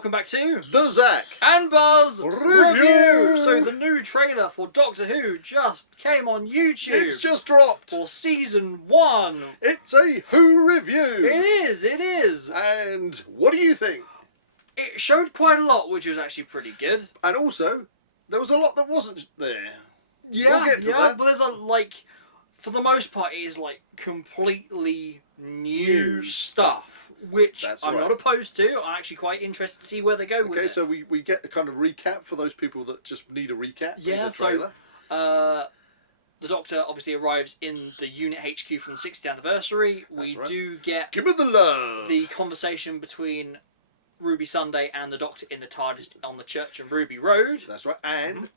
welcome back to The Zak and Buzz Review! So the new trailer for Doctor Who just came on YouTube. It's just dropped. For season 1. It's a Who review. It is. And what do you think? It showed quite a lot, which was actually pretty good. And also, there was a lot that wasn't there. Yeah, We'll get to that. but there's for the most part, it is completely new stuff, which That's I'm right. not opposed to. I'm actually quite interested to see where they go with it. Okay, so we get a kind of recap for those people that just need a recap in the trailer. The Doctor obviously arrives in the unit HQ from the 60th anniversary. We do get Give me the love. the conversation between Ruby Sunday and the Doctor in the TARDIS on the Church and Ruby Road. That's right. And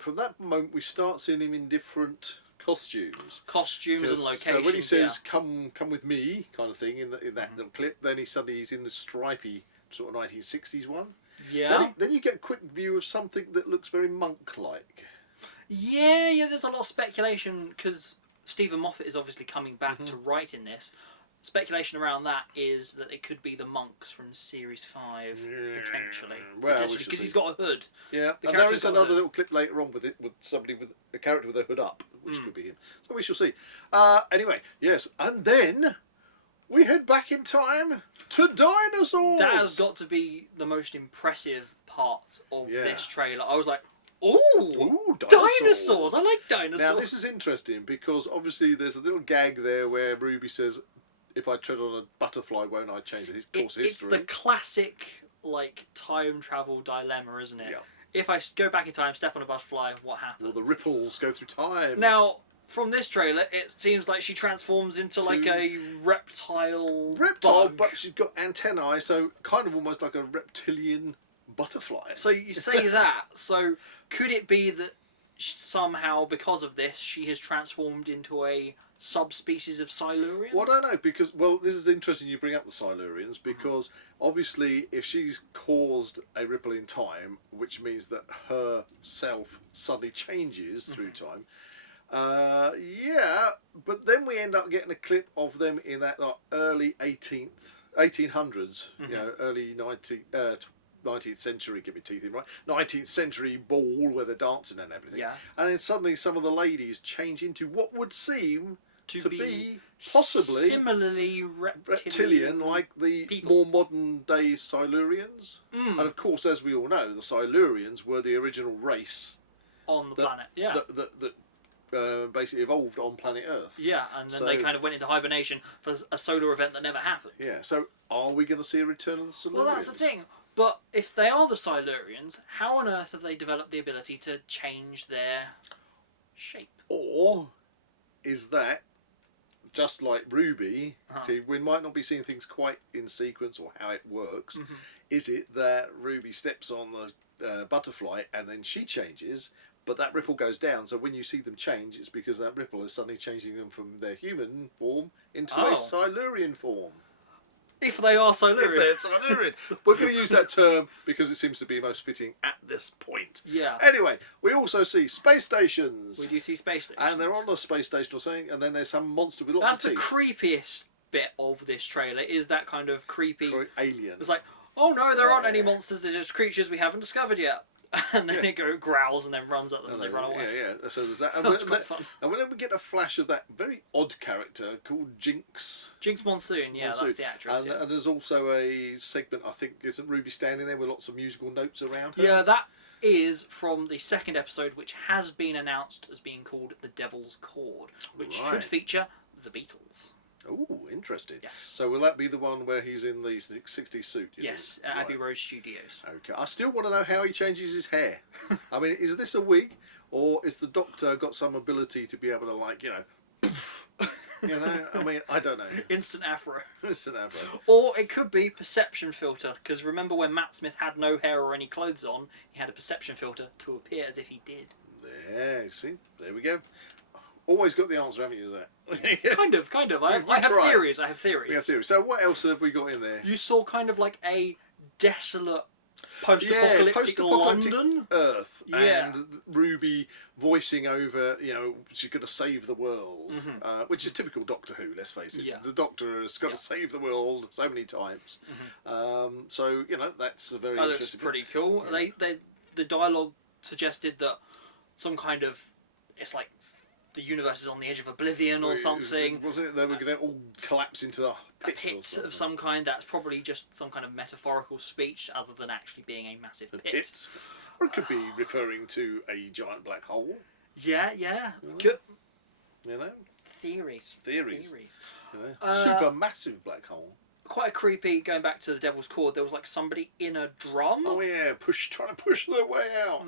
from that moment, we start seeing him in different costumes Costumes and locations. So when he says "come with me" kind of thing in that little clip, then he's in the stripy sort of 1960s one. Yeah. Then you get a quick view of something that looks very monk-like. Yeah. There's a lot of speculation because Stephen Moffat is obviously coming back to write in this. Speculation around that is that it could be the monks from Series 5, potentially. Well, Potentially, because he's got a hood. Yeah, The and there character's is got a another hood. little clip later on with somebody with a character with a hood up, which could be him. So we shall see. Anyway, yes, and then we head back in time to dinosaurs. That has got to be the most impressive part of this trailer. I was like, Ooh, dinosaurs! I like dinosaurs. Now this is interesting because obviously there's a little gag there where Ruby says, "If I tread on a butterfly, won't I change the course of history?" It's the classic time travel dilemma, isn't it? Yeah. If I go back in time, step on a butterfly, what happens? Well, the ripples go through time. Now, from this trailer, it seems like she transforms into a reptile bug. but she's got antennae, so kind of almost like a reptilian butterfly. So you say that. So could it be that somehow, because of this, she has transformed into a subspecies of Silurian? Well, I don't know, because, this is interesting you bring up the Silurians, because obviously if she's caused a ripple in time, which means that her self suddenly changes through time, but then we end up getting a clip of them in that early 1800s, early 19th century, get my teeth in right, 19th century ball where they're dancing and everything. Yeah. And then suddenly some of the ladies change into what would seem to be possibly similarly reptilian, like the more modern day Silurians. And of course, as we all know, the Silurians were the original race on the planet. Yeah. That basically evolved on planet Earth. Yeah, and then they kind of went into hibernation for a solar event that never happened. Yeah. So are we going to see a return of the Silurians? Well, that's the thing. But if they are the Silurians, how on earth have they developed the ability to change their shape? Or is that just like Ruby? See, we might not be seeing things quite in sequence or how it works. Is it that Ruby steps on the butterfly and then she changes, but that ripple goes down? So when you see them change, it's because that ripple is suddenly changing them from their human form into a Silurian form. If they are Silurian. If they're Silurian. We're going to use that term because it seems to be most fitting at this point. Yeah. Anyway, we also see space stations. We do see space stations. And they're on a space station or something, and then there's some monster with lots of teeth. That's the creepiest bit of this trailer, is that kind of creepy... alien. It's like, oh no, there aren't any monsters, they're just creatures we haven't discovered yet. And then it growls and then runs at them and they run away. Yeah. So there's that. That's quite fun. And then we get a flash of that very odd character called Jinx. Jinx Monsoon, that's the actress. And there's also a segment, I think, isn't Ruby standing there with lots of musical notes around her? Yeah, that is from the second episode, which has been announced as being called The Devil's Chord, which should feature the Beatles. Oh, interesting. Yes. So will that be the one where he's in the 60s suit? Yes, at Abbey Road Studios. Okay. I still want to know how he changes his hair. I mean, is this a wig, or is the Doctor got some ability to be able to, I mean, I don't know. Instant afro. Instant afro. Or it could be perception filter, because remember when Matt Smith had no hair or any clothes on, he had a perception filter to appear as if he did. Yeah, see? There we go. Always got the answer, haven't you, Zak? Kind of. I have theories. We have theories. So what else have we got in there? You saw kind of like a desolate post-apocalyptic London. Earth, Yeah. and Ruby voicing over, she's going to save the world, which is typical Doctor Who. Let's face it, Yeah. the Doctor has got to save the world so many times. So that's a very That looks interesting. pretty cool. Yeah. The dialogue suggested that some kind of, it's like the universe is on the edge of oblivion or something. Wasn't it? They were going to all collapse into a A pit, pit of some kind. That's probably just some kind of metaphorical speech, other than actually being a massive pit. Or it could be referring to a giant black hole. Yeah. Good You know, theories. Super massive black hole. Quite creepy. Going back to the Devil's Cord, there was like somebody in a drum. Oh yeah, trying to push their way out.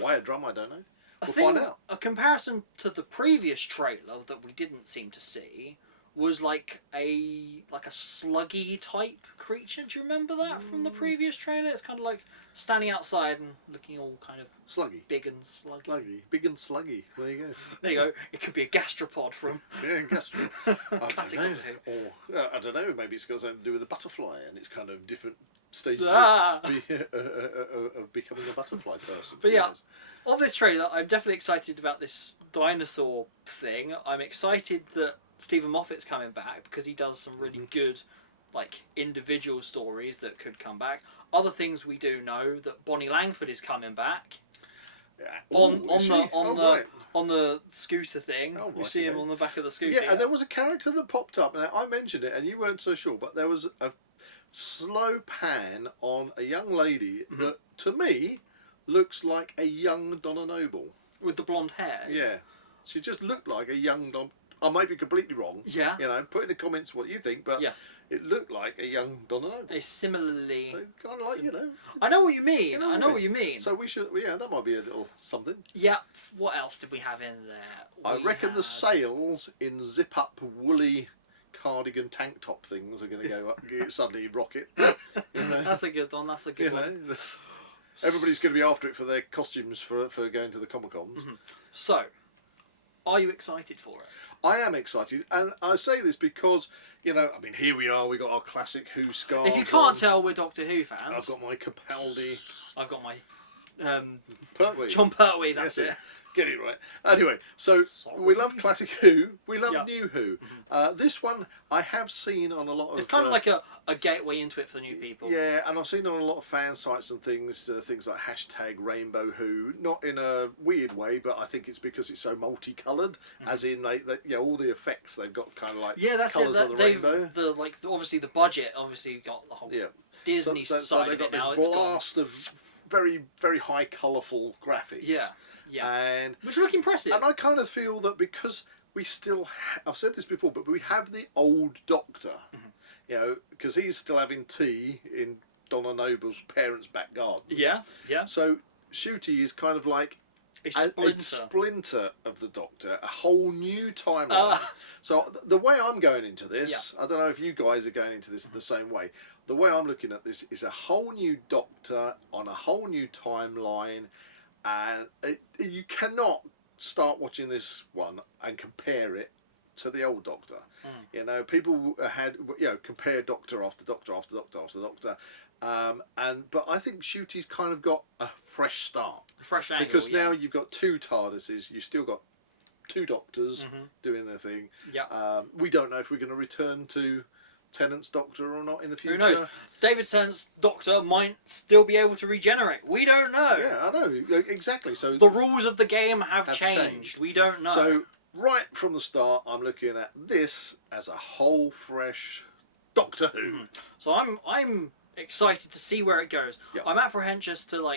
Why a drum? I don't know. We'll find out. A comparison to the previous trailer that we didn't seem to see was like a sluggy type creature. Do you remember that from the previous trailer? It's kind of like standing outside and looking all kind of Sluggy. big and sluggy. Big and sluggy. There you go. There you go. It could be a gastropod from Yeah, gastro. classic Doctor Who. Or I don't know. Maybe it's got something to do with a butterfly, and it's kind of different stages Ah. of becoming a butterfly person. But yeah, of this trailer, I'm definitely excited about this dinosaur thing. I'm excited that Stephen Moffat's coming back because he does some really good, like, individual stories that could come back. Other things we do know that Bonnie Langford is coming back. Yeah. On the scooter thing. Oh, You right, see him okay. on the back of the scooter. Yeah, and there was a character that popped up, and I mentioned it, and you weren't so sure, but there was a slow pan on a young lady that, to me, looks like a young Donna Noble. With the blonde hair. Yeah. She just looked like a young Donna. I might be completely wrong. Yeah. Put in the comments what you think, but Yeah. it looked like a young Donna Noble. It's similarly... So kind of like, I know what you mean. You know I know what you mean. So we should, that might be a little something. Yeah. What else did we have in there? I reckon the sales in zip-up woolly cardigan tank top things are going to go up, suddenly rocket. That's a good one. That's a good one. Everybody's going to be after it for their costumes for going to the Comic-Cons. So, are you excited for it? I am excited, and I say this because, here we are, we got our classic Who scarves. If you can't tell, we're Doctor Who fans. I've got my Capaldi. I've got my Pertwee. John Pertwee, that's it. Get it right. Anyway, so Sorry. we love classic Who, we love Yeah. new Who. This one I have seen on a lot of... It's kind of like a gateway into it for the new people. Yeah, and I've seen on a lot of fan sites and things like hashtag Rainbow Who, not in a weird way, but I think it's because it's so multicoloured, as in all the effects they've got kind of like that's colours it. of the rainbow. Obviously the budget obviously got the whole Disney so side they've of got it this now. It's gone. blast of very, very high colourful graphics. Yeah. And Which look impressive. I kind of feel that because we still, I've said this before, but we have the old Doctor, because he's still having tea in Donna Noble's parents' back garden. Yeah. So Ncuti is kind of like A a splinter of the Doctor, a whole new timeline. So the way I'm going into this, I don't know if you guys are going into this the same way. The way I'm looking at this is a whole new Doctor on a whole new timeline, and you cannot start watching this one and compare it to the old Doctor. People had compare Doctor after Doctor after Doctor after Doctor. But I think Ncuti's kind of got a fresh start. Fresh angle, because now you've got two TARDISes, you've still got two Doctors doing their thing. Yeah. We don't know if we're going to return to Tennant's Doctor or not in the future. Who knows? David Tennant's Doctor might still be able to regenerate. We don't know. Yeah, I know, exactly. So the rules of the game have changed. We don't know. So right from the start, I'm looking at this as a whole fresh Doctor Who. So I'm excited to see where it goes. Yeah. I'm apprehensive to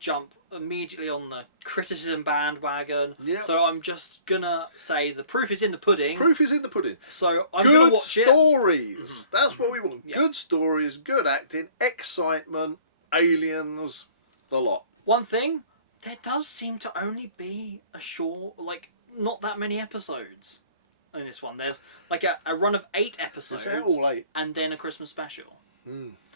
jump immediately on the criticism bandwagon. Yeah. So I'm just gonna say the proof is in the pudding. Proof is in the pudding. So I'm good gonna watch it. stories. That's what we want. Yeah. Good stories, good acting, excitement, aliens, the lot. One thing, there does seem to only be a short, not that many episodes in this one. There's a run of 8 episodes. Is that all 8? And then a Christmas special.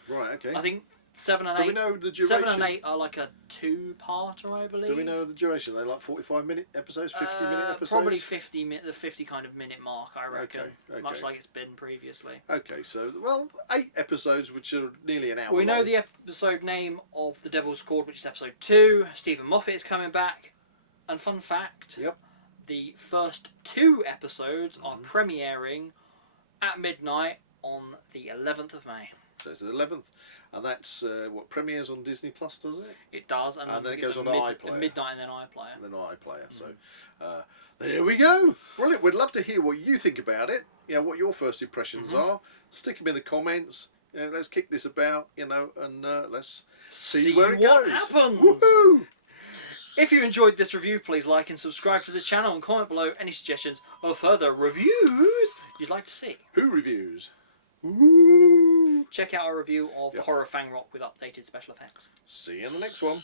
Right, okay. I think 7 and Do 8. we know the duration? 7 and 8 are like a 2-parter, I believe. Do we know the duration? Are they like 45-minute episodes, 50-minute episodes? Probably 50 the 50 kind of minute mark, I reckon. Okay. Much like it's been previously. Okay, so, well, 8 episodes, which are nearly an hour We know long. the episode name of The Devil's Cord, which is episode 2. Stephen Moffat is coming back. And fun fact, Yep. the first 2 episodes are premiering at midnight on the 11th of May. So it's the 11th, and that's what premieres on Disney Plus, does it? It does, and then it goes on at iPlayer. midnight and then iPlayer. And then iPlayer. So there we go. Brilliant. We'd love to hear what you think about it. You know, what your first impressions are. Stick them in the comments. You know, let's kick this about. You know, and let's see where it what goes. happens. Woohoo! If you enjoyed this review, please like and subscribe to this channel and comment below any suggestions or further reviews you'd like to see. Who reviews? Ooh. Check out our review of Horror Fang Rock with updated special effects. See you in the next one.